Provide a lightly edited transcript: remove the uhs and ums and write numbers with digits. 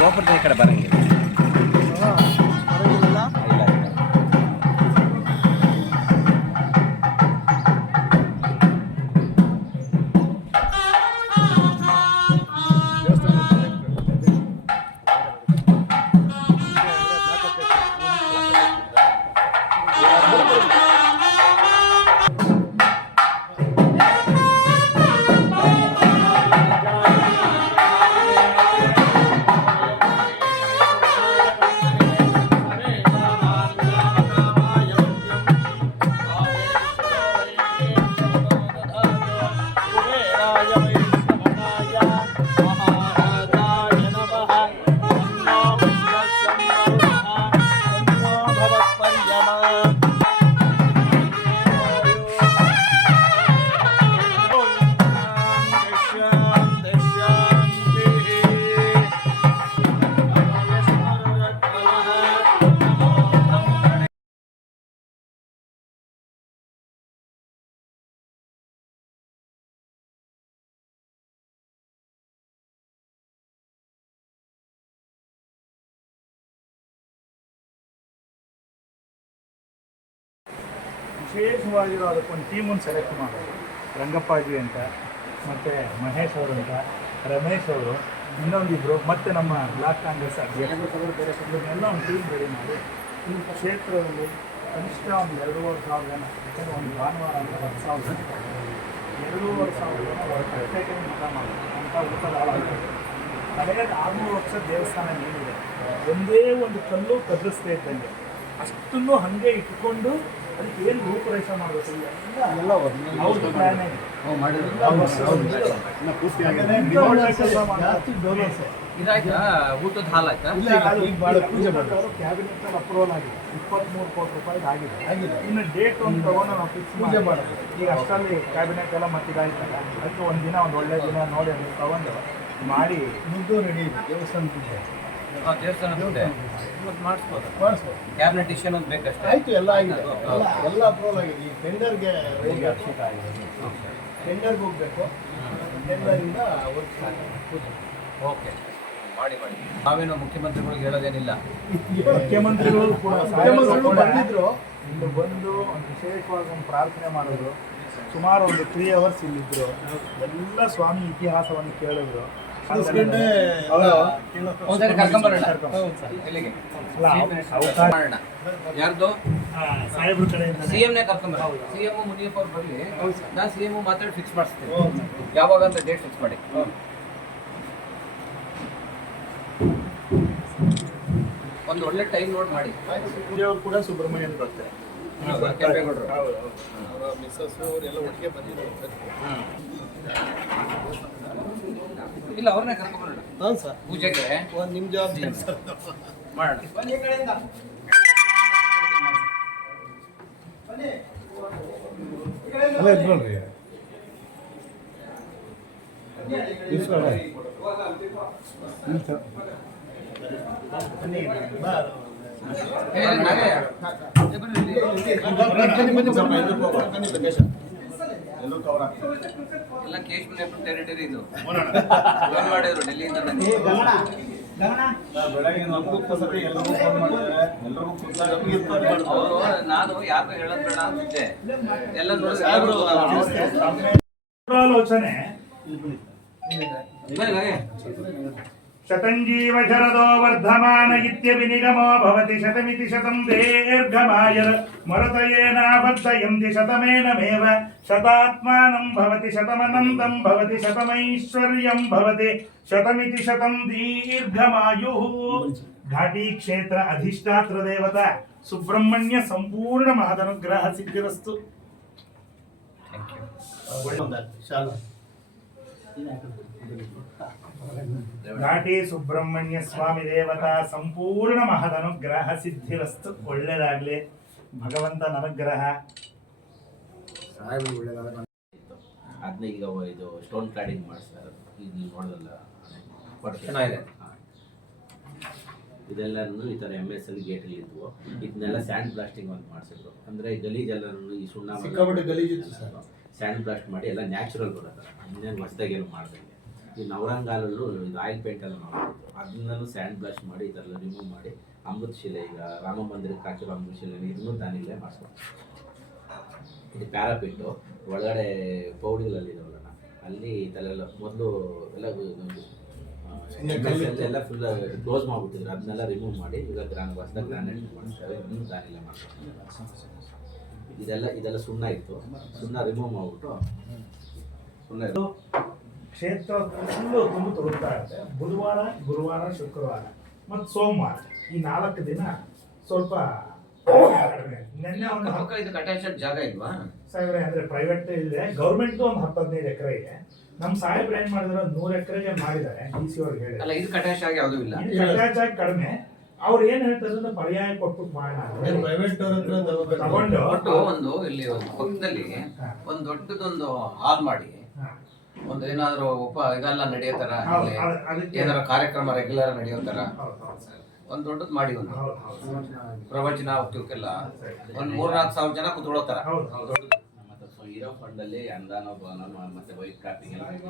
ಗೋಪುರದ ಈ ಕಡೆ ಬರಂಗಿಲ್ಲ. ವಿಶೇಷವಾಗಿರೋ ಅದಕ್ಕೊಂದು ಟೀಮನ್ನು ಸೆಲೆಕ್ಟ್ ಮಾಡೋದು. ರಂಗಪ್ಪಾಜಿ ಅಂತ, ಮತ್ತು ಮಹೇಶ್ ಅವರು ಅಂತ, ರಮೇಶ್ ಅವರು, ಇನ್ನೊಂದಿಬ್ಬರು, ಮತ್ತು ನಮ್ಮ ಬ್ಲಾಕ್ ಕಾಂಗ್ರೆಸ್ ಅಧ್ಯಕ್ಷರೆಲ್ಲ ಒಂದು ಟೀಮ್ ರೆಡಿ ಮಾಡಿ ಈ ಕ್ಷೇತ್ರದಲ್ಲಿ ಕನಿಷ್ಠ ಒಂದು 2,500 ಜನ, ಯಾಕಂದರೆ ಒಂದು ಭಾನುವಾರ ಅಂದರೆ 10,000 ಜನ, 2,500 ಜನ ಪ್ರತ್ಯೇಕ ಮತ ಮಾಡೋದು ಅಂತ ಊಟದ ಹಾಳಾಗುತ್ತೆ. ಕಳೆದ 600 ವರ್ಷ ದೇವಸ್ಥಾನ ಏನಿದೆ ಒಂದೇ ಒಂದು ಕಲ್ಲು ಕದರಿಸ್ತಾ ಇದ್ದಂಗೆ ಅಷ್ಟನ್ನು ಹಾಗೆ ಇಟ್ಕೊಂಡು ಅದಕ್ಕೆ ಏನು ರೂಪರೇಷ ಮಾಡಬೇಕು ಎಲ್ಲ ಅವ್ರ ಪ್ಲಾನ್ ಇದಾಯ್ತಾ? ಊಟದ ಹಾಲ್ ಆಯ್ತಾ? ಕ್ಯಾಬಿನೆಟ್ ಅಪ್ರೂವಲ್ ಆಗಿದೆ, 23 ಕೋಟಿ ರೂಪಾಯಿ ಆಗಿದೆ. ಇನ್ನು ಡೇಟ್ ಒಂದು ತಗೊಂಡು ನಾವು ಫಿಕ್ಸ್ ಪೂಜೆ ಮಾಡೋದು. ಈಗ ಅಷ್ಟರಲ್ಲಿ ಕ್ಯಾಬಿನೆಟ್ ಎಲ್ಲ ಮತ್ತಿದಾಯ್ತಲ್ಲ, ಅದಕ್ಕೆ ಒಂದು ದಿನ ಒಂದು ಒಳ್ಳೆ ದಿನ ನೋಡಿ ಅದನ್ನು ತಗೊಂಡು ಮಾಡಿ ಮುದ್ದು ರೆಡಿ ಇದೆ. ದೇವಸ್ಥಾನ ಪೂಜೆ ಮಾಡಿಸ್ಬೋದು. ಕ್ಯಾಬಿನೆಟ್ ಇಶ್ಯೂ ಅಂತ ಬೇಕಷ್ಟೇ. ಆಯಿತು, ಎಲ್ಲ ಆಗಿದೆ, ಎಲ್ಲ ಅಪ್ರೂವಲ್ ಆಗಿದೆ. ಈ ಟೆಂಡರ್ಗೆ ಟೆಂಡರ್ಗೆ ಹೋಗಬೇಕು. ಟೆಂಡರಿಂದ ವರ್ಕ್ ಪೂಜೆ. ಓಕೆ, ಮಾಡಿ ಮಾಡಿ. ನಾವೇನು ಮುಖ್ಯಮಂತ್ರಿಗಳಿಗೆ ಹೇಳೋದೇನಿಲ್ಲ. ಮುಖ್ಯಮಂತ್ರಿಗಳು ಕೂಡ ಬಂದಿದ್ರು, ಇಲ್ಲಿ ಬಂದು ಒಂದು ವಿಶೇಷವಾಗಿ ಒಂದು ಪ್ರಾರ್ಥನೆ ಮಾಡಿದ್ರು. ಸುಮಾರು ಒಂದು 3 hours ಇಲ್ಲಿದ್ದರು. ಎಲ್ಲ ಸ್ವಾಮಿ ಇತಿಹಾಸವನ್ನು ಕೇಳಿದ್ರು. ಯಾರ್ದು ಸಾಹೇಬ್ರ ಕಡೆಯಿಂದ ಸಿಎಂನೇ ಕರ್ಕೊಂಬರ. ಸಿಎಂ ಮುನಿಯಪ್ಪ ಅವ್ರು ಬರಲಿ, ನಾನು ಸಿಎಂ ಮಾತಾಡಿ ಫಿಕ್ಸ್ ಮಾಡಿಸ್ತೀನಿ. ಯಾವಾಗ ಅಂತ ಡೇಟ್ ಫಿಕ್ಸ್ ಮಾಡಿ. ಒಂದು ಒಳ್ಳೆ ಟೈಮ್ ನೋಡ್ ಮಾಡಿ. ಅವರು ಕೂಡ ಸುಬ್ರಹ್ಮಣ್ಯನ್ ಬರ್ತಾರೆ, ಕೆಂಪೇಗೌಡರು ಮಿಸ್ಸಸ್ ಅವರೆಲ್ಲ ಒಟ್ಟಿಗೆ ಬಂದಿದ್ದಾರೆ. ಇಲ್ಲ, ಅವ್ರನ್ನೇ ಕರ್ಕೊಂಬರೋಣ. ಹಾಂ ಸರ್, ಪೂಜೆಗೆ ನಿಮ್ಮ ಜವಾಬ್ದಾರಿ ಮಾಡೋಣ. ಎಲ್ಲ ಕೇಶ್ ಟೆರಿಟರಿ ಇದು ಮಾಡಿದ್ರು ಡೆಲ್ಲಿಯಿಂದ. ನಾನು ಯಾರಿಗೂ ಹೇಳೋದು ಬೇಡ ಅಂತಿದ್ದೆ. ಎಲ್ಲ ಆಲೋಚನೆ ಶತಂಜೀವ ಶರದೋ ವರ್ಧಮಾನ ಇತ್ಯಭಿನಿಗಮೋ ಭವತಿ ಶತಮಿತಿ ಶತಂ ದೀರ್ಘಮಾಯರ್ ಮರತಯೇನಾಬದ್ಧಯಂತಿ ಶತಮೇನಮೇವ ಶತಾತ್ಮಾನಂ ಭವತಿ ಶತಮನಂತಂ ಭವತಿ ಶತಮೈಶ್ವರ್ಯಂ ಭವತಿ ಶತಮಿತಿ ಶತಂ ದೀರ್ಘಮಾಯುಃ. ಘಾಟಿ ಕ್ಷೇತ್ರ ಅಧಿಷ್ಠಾತ್ರ ದೇವತಾ ಸುಬ್ರಹ್ಮಣ್ಯ ಸಂಪೂರ್ಣ ಮಹದನುಗ್ರಹ ಸಿದ್ಧಿರಸ್ತು. ಘಾಟಿ ಸುಬ್ರಹ್ಮಣ್ಯ ಸ್ವಾಮಿ ದೇವತಾ ಸಂಪೂರ್ಣ ಮಹದನುಗ್ರಹ ಸಿದ್ಧಿರಸ್ತು. ಒಳ್ಳೆಯದಾಗಲಿ, ಭಗವಂತನ ಅನುಗ್ರಹ. ಅದನ್ನ ಈಗ ಇದು ಸ್ಟೋನ್ ಕ್ಲಾಡಿಂಗ್ ಮಾಡಿಸ್ತಾರೆ, ಇದು ನೀವು ನೋಡೋದಲ್ಲ, ಚೆನ್ನಾಗಿದೆ. ಇದೆಲ್ಲನೂ ಈ ಥರ MSL ಗೇಟಲ್ಲಿ ಇದ್ವು. ಇದನ್ನೆಲ್ಲ ಸ್ಯಾಂಡ್ ಬ್ಲಾಸ್ಟಿಂಗ್ ಅಂತ ಮಾಡಿಸಿದ್ರು. ಅಂದರೆ ಗಲೀಜೆಲ್ಲನೂ ಈ ಸುಣ್ಣ ಗಲೀಜಿತ್ತು ಸರ್, ಸ್ಯಾಂಡ್ ಬ್ಲಾಸ್ಟ್ ಮಾಡಿ ಎಲ್ಲ ನ್ಯಾಚುರಲ್ ಬರೋ ಥರ, ಇನ್ನೇನು ಹೊಸದಾಗೇನು ಮಾಡ್ದಂಗೆ ಈ ನವರಂಗಾಲಲ್ಲೂ ಇದು ಆಯಿಲ್ ಪೇಂಟ್ ಎಲ್ಲ ಮಾಡ್ಬೋದು, ಅದನ್ನೂ ಸ್ಯಾಂಡ್ ಬ್ಲಶ್ ಮಾಡಿ ಈ ಥರ ರಿಮೂವ್ ಮಾಡಿ ಅಮೃತ ಶಿಲೆ, ಈಗ ರಾಮ ಮಂದಿರಕ್ಕೆ ಹಾಕಿರೋ ಅಮೃತ ಶಿಲೆ ಇದನ್ನು ದಾನಿಲೇ ಮಾಡಿಸ್ಬೋದು. ಇದು ಪ್ಯಾರಾಪಿಟ್ಟು ಒಳಗಡೆ ಪೌಡಿಗಳಲ್ಲಿದ್ದಾವಲ್ಲ ಅಲ್ಲಿ ಈ ಥರ ಎಲ್ಲ ಮೊದಲು ಎಲ್ಲ ಎಲ್ಲ ಫುಲ್ ಕ್ಲೋಸ್ ಮಾಡಿಬಿಟ್ಟಿದ್ರು, ಅದನ್ನೆಲ್ಲ ರಿಮೂವ್ ಮಾಡಿ ಈಗ ಹೊಸದಾಗಿ ಗ್ರಾನೈಟ್ ಮಾಡಿಸ್ತಾರೆ, ಇನ್ನೂ ದಾನಿಲೇ ಮಾಡ್ತಾರೆ. ಇದೆಲ್ಲ ಸುಣ್ಣ ಇತ್ತು, ಸುಣ್ಣ ರಿಮೂವ್ ಮಾಡಿಬಿಟ್ಟು ಸುಣ್ಣ ಕ್ಷೇತ್ರ ಫುಲ್ಲು ತುಂಬ ತೊಡಗ್ತಾ ಇರುತ್ತೆ. ಬುಧವಾರ, ಗುರುವಾರ, ಶುಕ್ರವಾರ ಮತ್ತು ಸೋಮವಾರ ಈ 4 ದಿನ ಸ್ವಲ್ಪ ಕಡಿಮೆ. ನಿನ್ನೆ ಒಂದು ಇದು ಕಟ್ಟಾಚ್ ಜಾಗ ಇಲ್ವಾ ಸಾಹೇಬ್ರೆ? ಅಂದ್ರೆ ಪ್ರೈವೇಟ್ ಇದೆ, ಗೌರ್ಮೆಂಟ್ ಒಂದು 10-15 ಎಕರೆ ಇದೆ. ನಮ್ಮ ಸಾಹೇಬ್ರು ಏನ್ ಮಾಡಿದ್ರು 100 ಎಕರೆಗೆ ಮಾಡಿದ್ದಾರೆ. DC ಅವ್ರಿಗೆ ಹೇಳಿ ಅಲ್ಲ, ಇದು ಕಟ್ಟಾಚ್ ಆಗಿ ಯಾವುದೂ ಇಲ್ಲ, ಕಟ್ಟಾಚ್ ಆಗಿ ಕಡಿಮೆ. ಅವ್ರು ಏನ್ ಹೇಳ್ತಾರೆ ಅಂದ್ರೆ ಪರ್ಯಾಯ ಕೊಟ್ಬಿಟ್ಟು ಮಾಡೋಣ ಪ್ರೈವೇಟ್ ತಗೊಂಡು ಒಟ್ಟು ಒಂದು ಇಲ್ಲಿ ಒಂದು ಪಕ್ಕದಲ್ಲಿ ಒಂದು ದೊಡ್ಡದೊಂದು ಹಾಲ್ ಮಾಡಿ ಒಂದು ಏನಾದ್ರು ಇದೆಲ್ಲ ನಡೆಯೋ ತರ, ಏನಾದ್ರು ಕಾರ್ಯಕ್ರಮ ರೆಗ್ಯುಲರ್ ನಡೆಯೋ ತರ ಒಂದು ದೊಡ್ಡದು ಮಾಡಿ, ಒಂದು ಪ್ರವಚನ ಅವಕ್ಕೆಲ್ಲ ಒಂದು 3-4 ಸಾವಿರ ಜನ ಕುತ್ಕೊಳ್ಳೋ ತರ. ಇರೋ ಫಂಡಲ್ಲಿ ಅನುದಾನ, ಭವನ ಮತ್ತೆ ವೈಟ್ ಕಾಪಿಂಗ್ ಎಲ್ಲ